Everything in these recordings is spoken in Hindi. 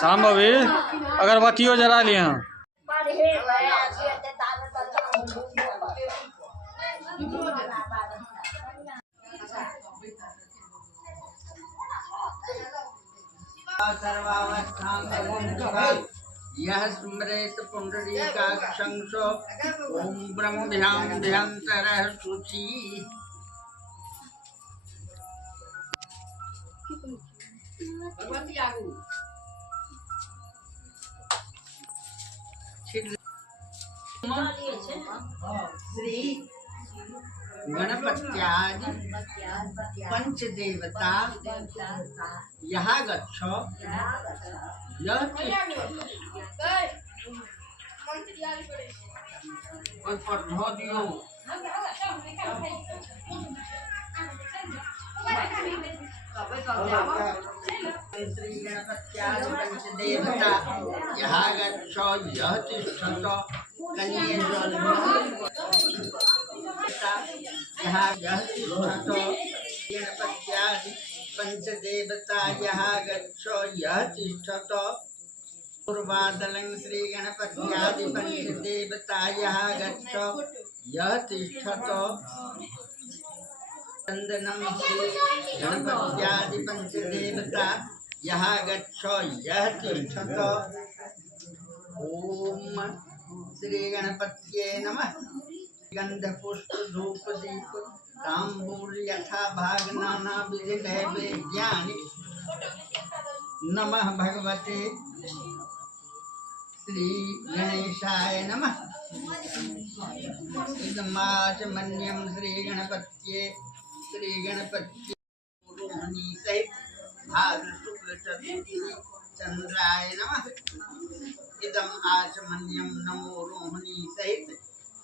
शाम भाभी अगरबत्तियों जला लिए हैं। यह स्मरेत पुंडरीकाक्षं ओम ब्रह्मभ्यांतरः शुचि। श्री गणपत्यादि पंचदेवता यहाँ गच्छ यह दियो श्री गणपत्यादि पंचदेवता यहाँ गच्छ यह तिष्ठत यहाँ गणपत्यादि पंचदेवता यहाँ गच्छ यह तिष्ठत। पूर्वादलं श्री गणपत्यादि पंचदेवता यहाँ गच्छ यह तिष्ठत। चंदनं श्री गणपत्यादि पंचदेवता यहाँ गच्छ यह तिष्ठत। ओम श्री गणपत्ये नमः। गंध पुष्प धूप दीप तांबूल यथा भाग नाना विधि ज्ञानी नमः भगवते श्री गणेशाय नमः। इदमाचमन्यं श्री गणपत्ये रोहिणी सहित भाद्र शुक्ल चतुर्थी चंद्राय नमः। इदम आचमन्यम नमो रोहिणी सहित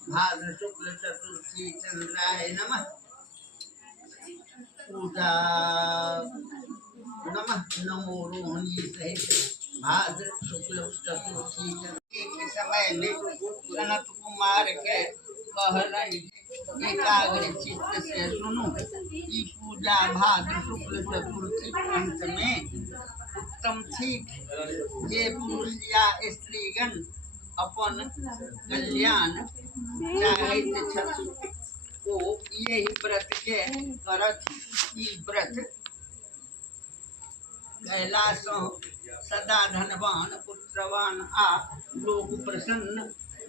भाद्र शुक्ल चतुर्थी चंद्राय नमः। पूजा नमः नमो रोहिणी सहित भाद्र शुक्ल चतुर्थी के समय में सनत कुमार के कहलन एकाग्र चित्त से सुनो कि पूजा भाद्र शुक्ल चतुर्थी अंत में उत्तम थी। ये पुरुष या स्त्रीगण अपन कल्याण चाहत छथि को यही व्रत के करत। ई व्रत कैलाश सदा धनवान पुत्रवान आ लोक प्रसन्न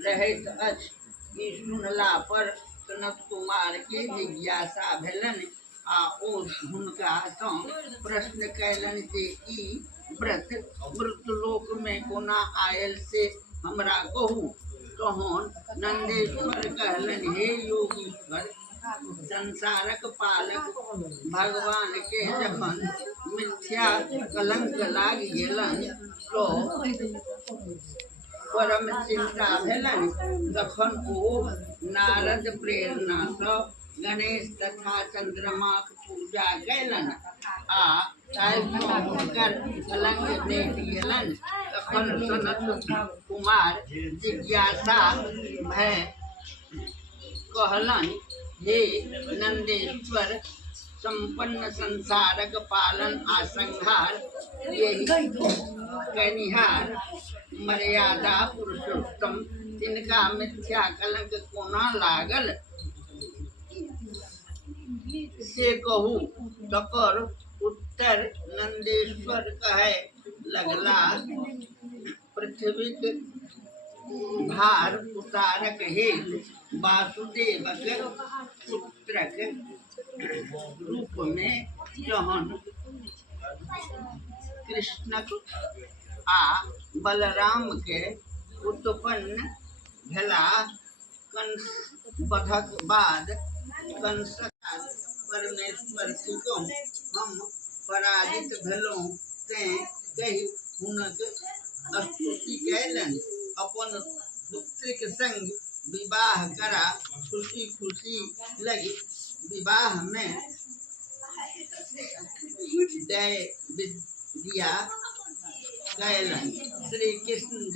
रहत अछि। ई सुनला पर सनत कुमार के जिज्ञासा भेलन आ ओ हुनका सँ प्रश्न कैलन जे ई व्रत मृतलोक में कोना आयल से हमरा कहू। तहन नंदेश्वर कहलन हे योगीश्वर संसारक पालक भगवान के जखन मिथ्या कलंक लाग गेलन तो परम चिंता भेलन। तखन ओ नारद प्रेरणा सँ गणेश तथा चंद्रमा पूजा कैलन आ हुनकर कलंक मेट गेलन। तखन सनत कुमार जिज्ञासा भय कहलन हे नंदेश्वर संपन्न संसारक पालन आ संहार यही कनिहार मर्यादा पुरुषोत्तम तिनका मिथ्या कलंक कोना लागल से कहू। तकर उत्तर नंदेश्वर कहे लगला पृथ्वीक भार उतारक हेतु वासुदेवक पुत्रक रूप में जहन कृष्णक आ बलराम के उत्पन्न भेला कंस वधक बाद कंस परमेश्वर सिकम हम पराजित भेलहुँ तें कहि हुनक स्तुति कैलन, अपन पुत्रिक संग विवाह करा खुशी खुशी लगी। विवाह में दय विद्या कैलन। श्री कृष्ण